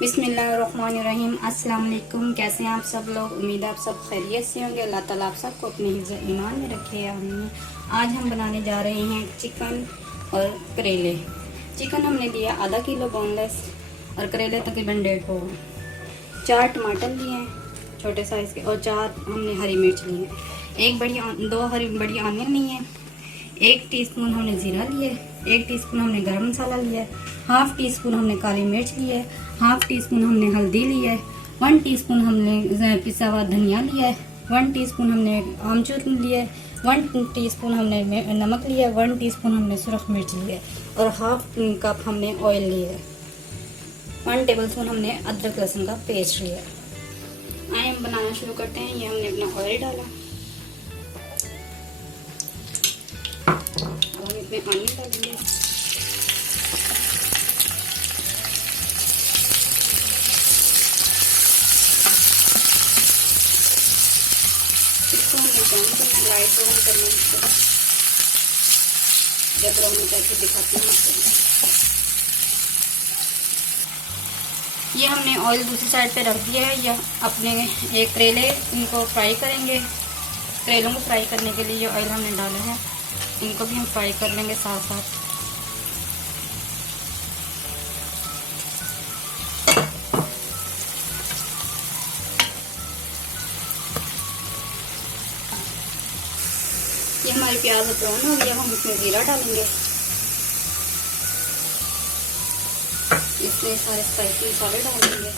बिस्मिल्लाहिर्रहमानिर्रहीम। अस्सलाम वालेकुम। कैसे हैं आप सब लोग? उम्मीद है आप सब खैरियत से होंगे। अल्लाह ताला आप सबको अपने हिफ्ज़ ईमान में रखे। आमीन। आज हम बनाने जा रहे हैं चिकन और करेले। चिकन हमने लिया आधा किलो बोनलेस और करेले तकरीबन 1.5। 4 टमाटर लिए हैं छोटे साइज़ के और 4 हमने हरी मिर्च ली है। 2 बड़ी आनियन ली है। 1 टीस्पून हमने ज़ीरा लिया है। 1 टीस्पून हमने गरम मसाला लिया है। हाफ़ टी स्पून हमने काली मिर्च ली है। हाफ़ टी स्पून हमने हल्दी ली है। 1 टीस्पून हमने पिसा हुआ धनिया लिया है। 1 टीस्पून हमने आमचूर लिया है। 1 टीस्पून हमने नमक लिया है। 1 टीस्पून हमने सुरख मिर्च लिया है और हाफ़ कप हमने ऑयल लिया है। 1 टेबलस्पून हमने अदरक लहसुन का पेस्ट लिया है। आइए हम बनाना शुरू करते हैं। ये हमने अपना ऑयल डाला। अब हम इसमें आनियन डालेंगे। इसको हमें ब्राउन करना, लाइट ब्राउन करना। इसको जब ब्राउन करके दिखाती हूँ आपको। ये हमने ऑयल दूसरी साइड पे रख दिया है। या अपने एक करेले इनको फ्राई करेंगे। करेलों को फ्राई करने के लिए ये ऑयल हमने डाला है। इनको भी हम फ्राई कर लेंगे साथ साथ। ये हमारी प्याज ब्राउन हो गया। हम इसमें जीरा डालेंगे। इसमें सारे स्पाइसी मसाले डालेंगे।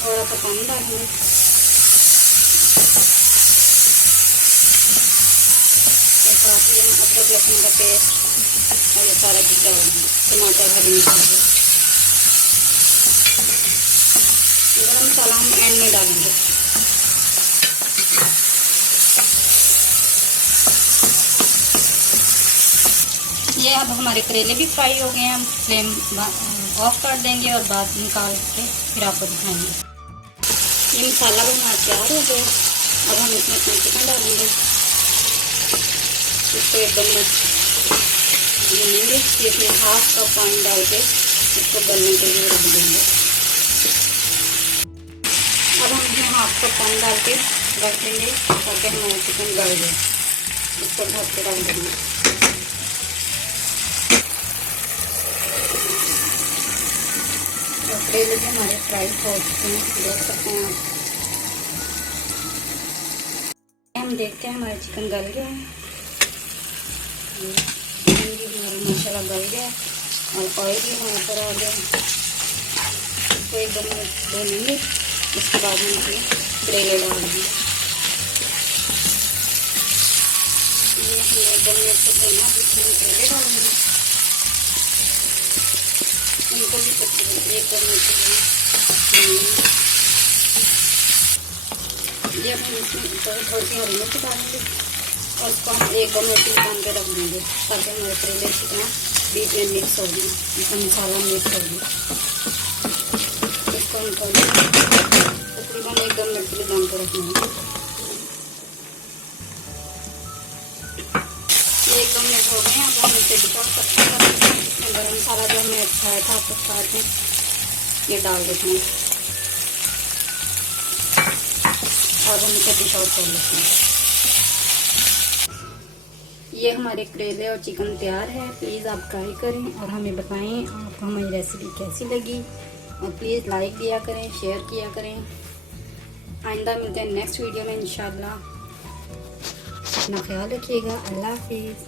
थोड़ा सा पानी डालेंगे। अदरक लहसुन का पेस्ट और ये सारा चीज़ डालेंगे। टमाटर, हरी मिर्च, गरम मसाला हम एंड में डालेंगे। ये अब हमारे करेले भी फ्राई हो गए हैं। हम फ्लेम ऑफ कर देंगे और बाद निकाल के फिर आपको दिखाएंगे। ये मसाला हमारा तैयार हो गया। अब हम इसमें अपना चिकन डालेंगे। इसको एकदम भूनेंगे। इसमें हाफ कप पानी डाल के इसको गलने के लिए रख देंगे। अब हम इसमें हाफ कप पानी डाल के रख देंगे ताकि हमारा चिकन गल जाए। इसको ढक के रख देंगे। करेले भी हमारे फ्राई हो चुके हैं, देख सकते हैं आप। हम देखते हैं हमारा चिकन गल गया है। चिकन भी हमारा माशाल्लाह गल गया और ऑयल भी हमारे पर आ गया। इसको एक 2 मिनट भूनेंगे। इसके बाद हम इसमें करेले डाल देंगे। हमने 2 मिनट से भुना, इसमें करेले डालेंगे। इनको भी तकरीबन 1-2 मिनट से ये अब हम इसमें थोड़ी सी हरी मिर्च डालेंगे और उसको हम 1-2 मिनट निकाल के रख देंगे ताकि हमारे करेले चिकन बीच में मिक्स हो जाए। इसका मसाला मिक्स हो जाए। इसको निकाल तकरीबन 1-2 मिनट के लिए दम पर रखेंगे। 1-2 मिनट हो गए। अब हम इसे डिश आउट करते हैं। इसमें गरम मसाला जो हमने खाया था आपको साथ में ये डाल देते हैं और हम इसे डिश आउट कर लेते हैं। ये हमारे करेले और चिकन तैयार है। प्लीज़ आप ट्राई करें और हमें बताएं आपको हमारी रेसिपी कैसी लगी। और प्लीज़ लाइक दिया करें, शेयर किया करें। आइंदा मिलते हैं नेक्स्ट वीडियो में इंशाल्लाह। अपना ख्याल रखिएगा। अल्लाह हाफिज़।